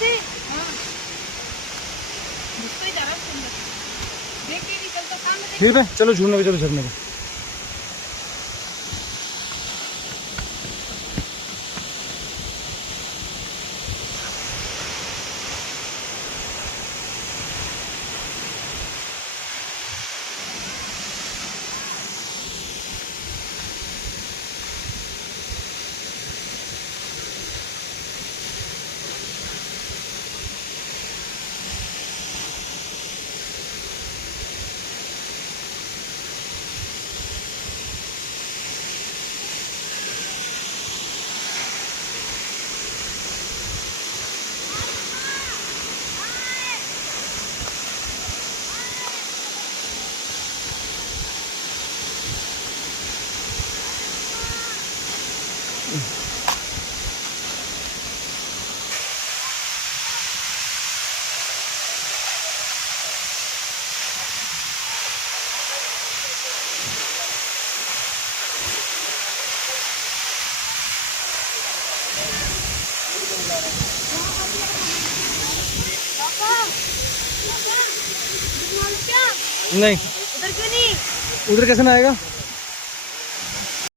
से हाँ मुझको ही जा रहा है देख के नहीं चलता सामने देख। ठीक है चलो झूलने पे, चलो झरने पे। नहीं उधर क्यों नहीं? उधर कैसे ना आएगा?